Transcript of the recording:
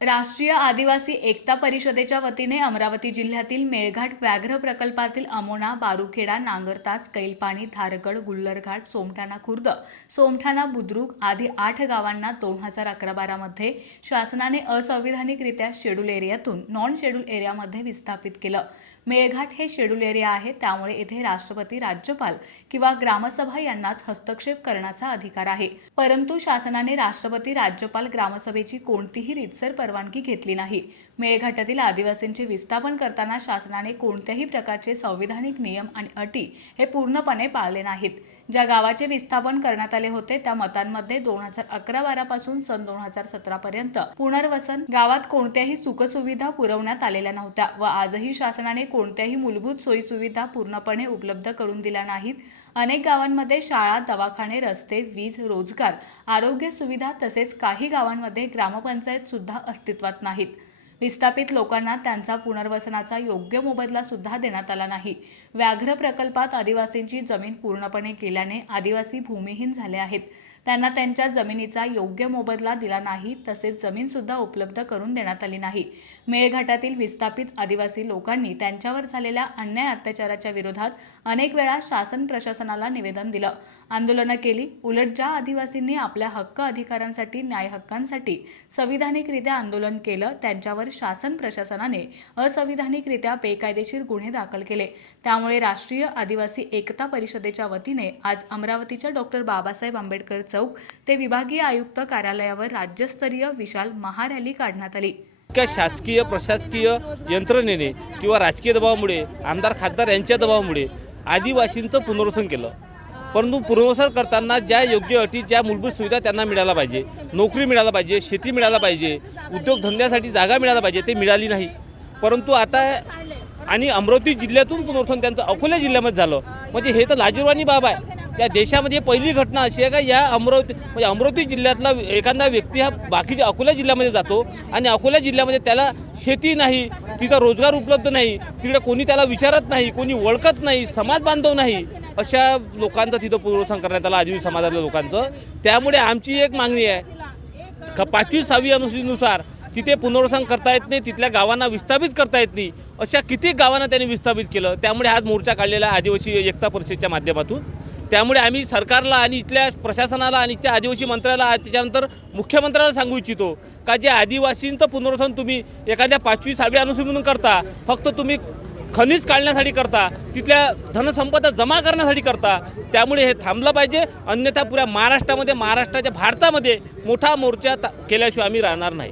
राष्ट्रीय आदिवासी एकता परिषदेच्या वतीने अमरावती जिल्ह्यातील मेळघाट व्याघ्र प्रकल्पातील अमोना, बारूखेडा, नांगरतास, कैलपाणी, धारगड, गुल्लरघाट, सोमठाणा खुर्द, सोमठाणा बुद्रुक आदी 8 गावांना 2011-12 मध्ये शासनाने असंविधानिकरित्या शेड्यूल एरियातून नॉन शेड्यूल एरियामध्ये विस्थापित केलं। मेळघाट हे शेड्यूल एरिया आहे, त्यामुळे येथे राष्ट्रपती, राज्यपाल किंवा ग्रामसभा यांनाच हस्तक्षेप करण्याचा अधिकार आहे। परंतु शासनाने राष्ट्रपती, राज्यपाल, ग्रामसभेची कोणतीही रीतसर परवानगी घेतली नाही। मेळघाटातील आदिवासींचे विस्थापन करताना शासनाने कोणत्याही प्रकारचे संविधानिक नियम आणि अटी हे पूर्णपणे पाळले नाहीत। ज्या गावाचे विस्थापन करण्यात आले होते त्या मतांमध्ये 2011-12 पासून सन 2017 पर्यंत पुनर्वसन गावात कोणत्याही सुखसुविधा पुरवण्यात आलेल्या नव्हत्या व आजही शासनाने कोणत्याही मूलभूत सोयीसुविधा पूर्णपणे उपलब्ध करून दिल्या नाहीत। अनेक गावांमध्ये शाळा, दवाखाने, रस्ते, वीज, रोजगार, आरोग्य सुविधा तसेच काही गावांमध्ये ग्रामपंचायत सुद्धा अस्तित्वात नाहीत। विस्थापित लोकांना त्यांचा पुनर्वसनाचा योग्य मोबदला सुद्धा देण्यात आला नाही। व्याघ्र प्रकल्पात आदिवासींची जमीन पूर्णपणे गेल्याने आदिवासी भूमिहीन झाले आहेत। त्यांना त्यांच्या जमिनीचा योग्य मोबदला दिला नाही, तसेच जमीन सुद्धा उपलब्ध करून देण्यात आली नाही। मेळघाटातील विस्थापित आदिवासी लोकांनी त्यांच्यावर झालेल्या अन्याय अत्याचाराच्या विरोधात अनेक वेळा शासन प्रशासनाला निवेदन दिलं, आंदोलनं केली। उलट ज्या आदिवासींनी आपल्या हक्क अधिकारांसाठी, न्याय हक्कांसाठी संविधानिकरित्या आंदोलन केलं त्यांच्यावर शासन प्रशासनाने असंविधानिकरित्या बेकायदेशीर गुन्हे दाखल केले। त्यामुळे राष्ट्रीय आदिवासी एकता परिषदेच्या वतीने आज अमरावतीच्या डॉक्टर बाबासाहेब आंबेडकर चौक ते विभागीय आयुक्त कार्यालयावर राज्यस्तरीय विशाल महारॅली काढण्यात आली। शासकीय प्रशासकीय यंत्रणेने किंवा राजकीय दबावामुळे, आमदार खासदार यांच्या दबावामुळे आदिवासींचं पुनर्वसन केलं। परंतु पुनर्वसन करताना ज्या योग्य अटी, ज्या मूलभूत सुविधा त्यांना मिळायला पाहिजे, नोकरी मिळायला पाहिजे, शेती मिळायला पाहिजे, उद्योगधंद्यासाठी जागा मिळायला पाहिजे, ते मिळाली नाही। परंतु आता आणि अमरावती जिल्ह्यातून पुनर्वसन त्यांचं अकोला जिल्ह्यामध्ये झालं, म्हणजे हे तर लाजिरवाणी बाब आहे। या देशामध्ये पहिली घटना अशी आहे का या अमरावती जिल्ह्यातला एखादा व्यक्ती हा बाकीच्या अकोला जिल्ह्यामध्ये जातो आणि अकोला जिल्ह्यामध्ये त्याला शेती नाही, तिथं रोजगार उपलब्ध नाही, तिकडे कोणी त्याला विचारत नाही, कोणी ओळखत नाही, समाज बांधव नाही, अशा लोकांचं तिथं पुनर्वसन करण्यात आलं, आदिवासी समाजातल्या लोकांचं। त्यामुळे आमची एक मागणी आहे का 5वी-6वी अनुसूचीनुसार तिथे पुनर्वसन करता येत नाही, तिथल्या गावांना विस्थापित करता येत नाही, अशा किती गावांना त्यांनी विस्थापित केलं। त्यामुळे आज मोर्चा काढलेला आदिवासी एकता परिषदेच्या माध्यमातून। त्यामुळे आम्ही सरकारला आणि इथल्या प्रशासनाला आणि इथल्या आदिवासी मंत्र्याला, त्याच्यानंतर मुख्यमंत्र्याला सांगू इच्छितो का जे आदिवासींचं पुनर्वसन तुम्ही एखाद्या 5वी-6वी अनुसूची म्हणून करता, फक्त तुम्ही खनिज काढण्यासाठी करता, तिथल्या धनसंपदा जमा करण्यासाठी करता, त्यामुळे हे थांबलं पाहिजे। अन्यथा पुऱ्या महाराष्ट्रामध्ये, महाराष्ट्राच्या भारतामध्ये मोठा मोर्चा केल्याशिवाय आम्ही राहणार नाही।